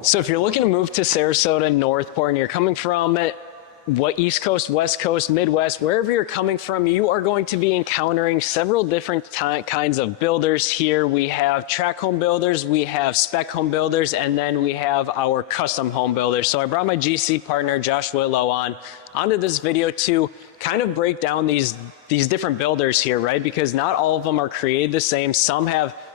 So if you're looking to move to Sarasota, Northport, and you're coming from what East Coast, West Coast, Midwest, wherever you're coming from, you are going to be encountering several different kinds of builders here. We have tract home builders, we have spec home builders, and then we have our custom home builders. So I brought my GC partner, Josh Whitlow, onto this video to kind of break down these different builders here, right? Because not all of them are created the same.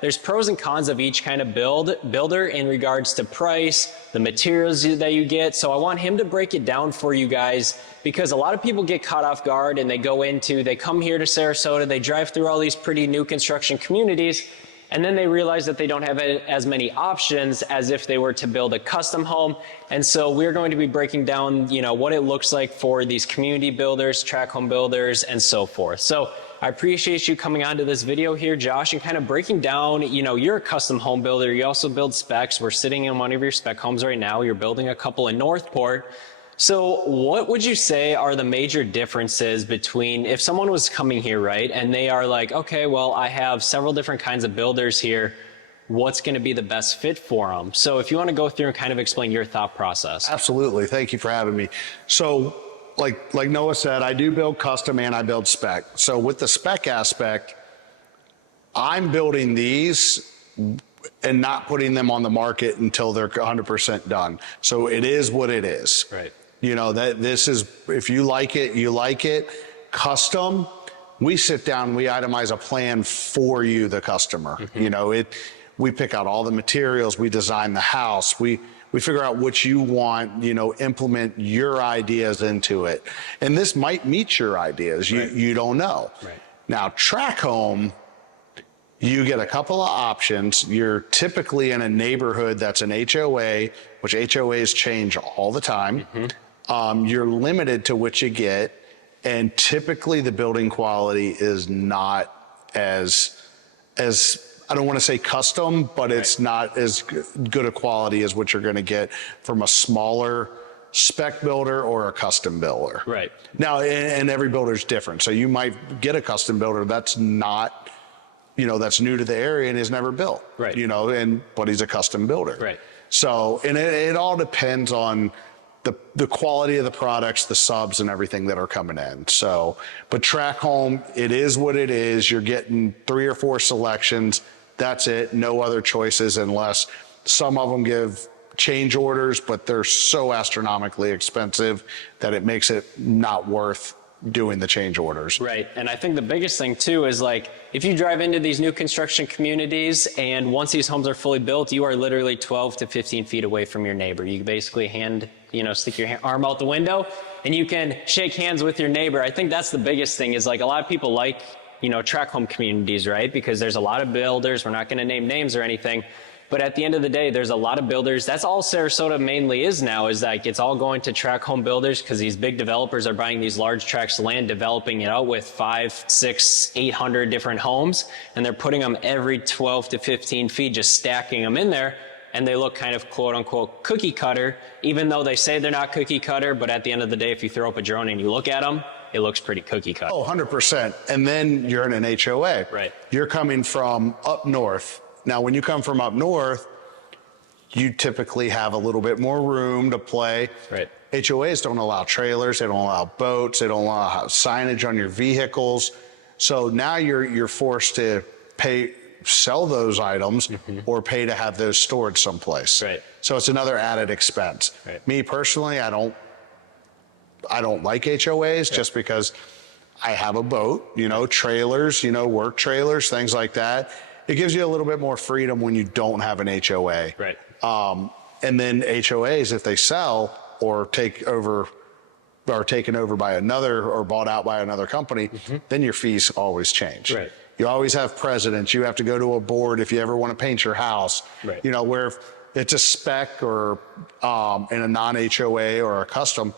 There's pros and cons of each kind of builder in regards to price, the materials that you get. So I want him to break it down for you guys, because a lot of people get caught off guard and they come here to Sarasota, they drive through all these pretty new construction communities, and then they realize that they don't have as many options as if they were to build a custom home. And so we're going to be breaking down, what it looks like for these community builders, tract home builders, and so forth. So I appreciate you coming onto this video here, Josh, and kind of breaking down, you're a custom home builder. You also build specs. We're sitting in one of your spec homes right now. You're building a couple in Northport. So what would you say are the major differences between if someone was coming here, right, and they are like, okay, well, I have several different kinds of builders here, what's going to be the best fit for them? So if you want to go through and kind of explain your thought process. Absolutely. Thank you for having me. So like Noah said, I do build custom and I build spec. So with the spec aspect, I'm building these and not putting them on the market until they're 100% done. So it is what it is. Right. This is, if you like it, you like it. Custom, we sit down, we itemize a plan for you, the customer. Mm-hmm. We pick out all the materials, we design the house, we figure out what you want, implement your ideas into it. And this might meet your ideas, right. You don't know. Right. Now, tract home, you get a couple of options. You're typically in a neighborhood that's an HOA, which HOAs change all the time. Mm-hmm. You're limited to what you get, and typically the building quality is not as I don't want to say custom, but right. It's not as good a quality as what you're going to get from a smaller spec builder or a custom builder. Right. Now, and every builder is different. So you might get a custom builder that's not, that's new to the area and has never built. Right. But he's a custom builder. Right. So, and it all depends on the quality of the products, the subs and everything that are coming in. So, but tract home, it is what it is. You're getting 3 or 4 selections. That's it. No other choices, unless some of them give change orders, but they're so astronomically expensive that it makes it not worth doing the change orders. Right. And I think the biggest thing too is, like, if you drive into these new construction communities and once these homes are fully built, you are literally 12 to 15 feet away from your neighbor. You basically stick your arm out the window and you can shake hands with your neighbor. I think that's the biggest thing is, like, a lot of people like, tract home communities, right? Because there's a lot of builders. We're not going to name names or anything. But at the end of the day, there's a lot of builders. That's all Sarasota mainly is now, is like it's all going to tract home builders, because these big developers are buying these large tracts of land, developing it out with 500, 600, 800 different homes, and they're putting them every 12 to 15 feet, just stacking them in there, and they look kind of quote unquote cookie cutter, even though they say they're not cookie cutter. But at the end of the day, if you throw up a drone and you look at them, it looks pretty cookie cutter. Oh, 100%. And then you're in an HOA. Right. You're coming from up north. Now, when you come from up north, you typically have a little bit more room to play. Right. HOAs don't allow trailers, they don't allow boats, they don't allow signage on your vehicles. So now you're forced to sell those items, mm-hmm. or pay to have those stored someplace. Right. So it's another added expense. Right. Me personally, I don't like HOAs, right. Just because I have a boat, trailers, work trailers, things like that. It gives you a little bit more freedom when you don't have an HOA. Right. And then HOAs, if they sell or taken over by another or bought out by another company, mm-hmm. then your fees always change. Right. You always have presidents. You have to go to a board if you ever want to paint your house. Right. Where if it's a spec or in a non-HOA or a custom,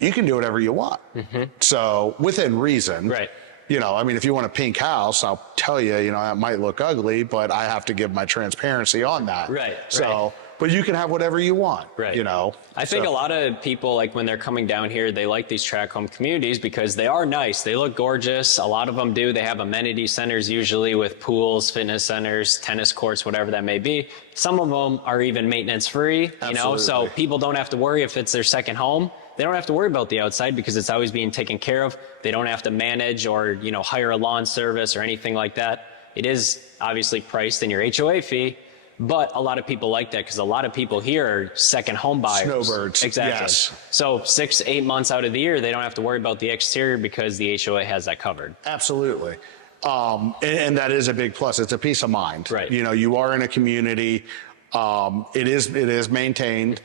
you can do whatever you want. Mm-hmm. So within reason. Right. If you want a pink house, I'll tell you, that might look ugly, but I have to give my transparency on that. Right. So, but you can have whatever you want, Right. you know? I think a lot of people, like when they're coming down here, they like these tract home communities because they are nice. They look gorgeous. A lot of them do. They have amenity centers usually with pools, fitness centers, tennis courts, whatever that may be. Some of them are even maintenance free, you know, so people don't have to worry if it's their second home. They don't have to worry about the outside because it's always being taken care of. They don't have to manage or, you know, hire a lawn service or anything like that. It is obviously priced in your HOA fee, but a lot of people like that because a lot of people here are second home buyers. Snowbirds. Exactly. Yes. So 6, 8 months out of the year, they don't have to worry about the exterior because the HOA has that covered. Absolutely. And that is a big plus. It's a peace of mind. Right. You know, you are in a community. It is maintained.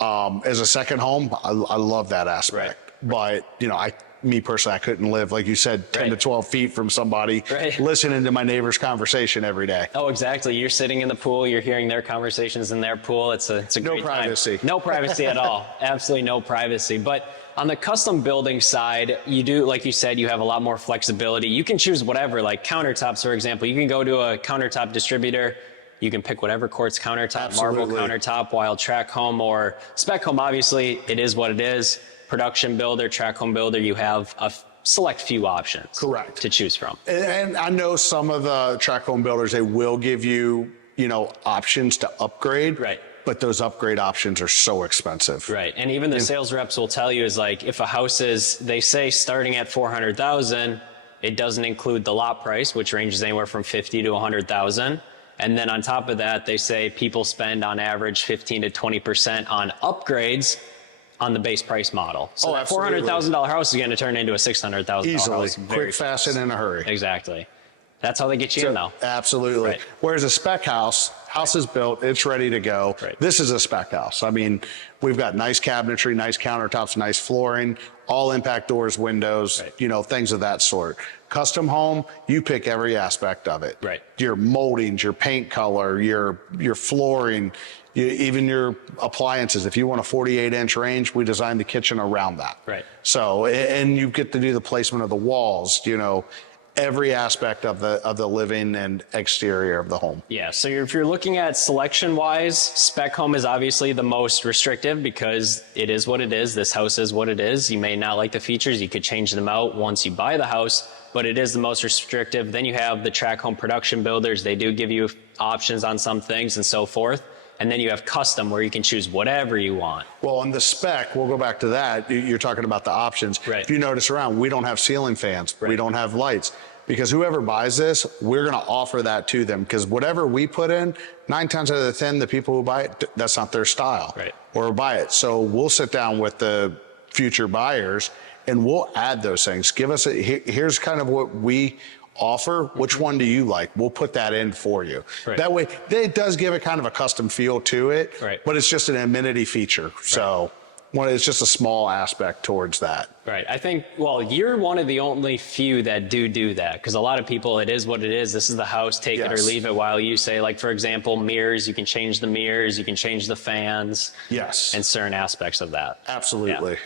As a second home, I love that aspect. But, you know, me personally, I couldn't live, like you said, 10 to 12 feet from somebody listening to my neighbor's conversation every day. Oh, exactly. You're sitting in the pool, you're hearing their conversations in their pool. It's a great privacy. time. No privacy at all. Absolutely no privacy. But on the custom building side, you do, like you said, you have a lot more flexibility. You can choose whatever, like countertops, for example. You can go to a countertop distributor. You can pick whatever quartz countertop, marble countertop, while Tract Home or Spec Home, obviously, it is what it is. Production builder, Tract Home builder, you have a select few options to choose from. And I know some of the Tract Home builders, they will give you, you know, options to upgrade. Right. But those upgrade options are so expensive. Right. And even the sales reps will tell you is like, if a house is, they say starting at 400,000, it doesn't include the lot price, which ranges anywhere from 50 to 100,000. And then on top of that, they say people spend on average 15 to 20% on upgrades on the base price model. So that $400,000 house is going to turn into a $600,000 house. Easily, quick, fast, and in a hurry. Exactly. That's how they get you in, though. Absolutely. Right. Whereas a spec house is built, it's ready to go. Right. This is a spec house. I mean, we've got nice cabinetry, nice countertops, nice flooring, all impact doors, windows, you know, things of that sort. Custom home, you pick every aspect of it. Right. Your moldings, your paint color, your flooring, even your appliances. If you want a 48-inch range, we designed the kitchen around that. Right. So, and you get to do the placement of the walls, you know, every aspect of the living and exterior of the home. Yeah, so if you're looking at selection-wise, Spec Home is obviously the most restrictive because it is what it is. This house is what it is. You may not like the features. You could change them out once you buy the house, but it is the most restrictive. Then you have the Tract Home production builders. They do give you options on some things and so forth. And then you have custom where you can choose whatever you want. Well, on the spec, we'll go back to that. You're talking about the options. Right. If you notice around, we don't have ceiling fans. We don't have lights. Because whoever buys this, we're going to offer that to them. Because whatever we put in, 9 times out of 10, the people who buy it, that's not their style. Right. Or buy it. So we'll sit down with the future buyers and we'll add those things. Give us here's kind of what we offer. Which one do you like? We'll put that in for you. Right. That way, it does give it kind of a custom feel to it, right. But it's just an amenity feature. So it's just a small aspect towards that. Right. I think, well, you're one of the only few that do that, because a lot of people, it is what it is. This is the house, take it or leave it, while you say, like, for example, mirrors, you can change the mirrors, you can change the fans. Yes. And certain aspects of that. Absolutely. Yeah.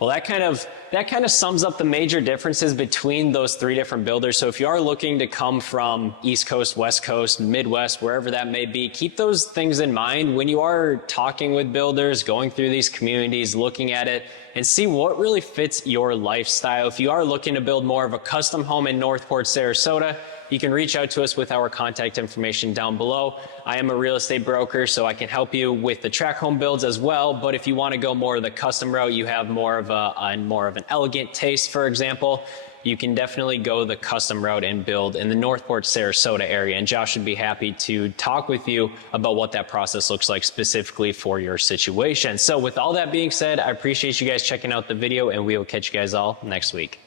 Well, that kind of sums up the major differences between those 3 different builders. So if you are looking to come from East Coast, West Coast, Midwest, wherever that may be, keep those things in mind when you are talking with builders, going through these communities, looking at it, and see what really fits your lifestyle. If you are looking to build more of a custom home in Northport, Sarasota, you can reach out to us with our contact information down below. I am a real estate broker, so I can help you with the Tract Home builds as well. But if you want to go more of the custom route, you have more of an elegant taste, for example, you can definitely go the custom route and build in the Northport, Sarasota area. And Josh would be happy to talk with you about what that process looks like specifically for your situation. So with all that being said, I appreciate you guys checking out the video, and we will catch you guys all next week.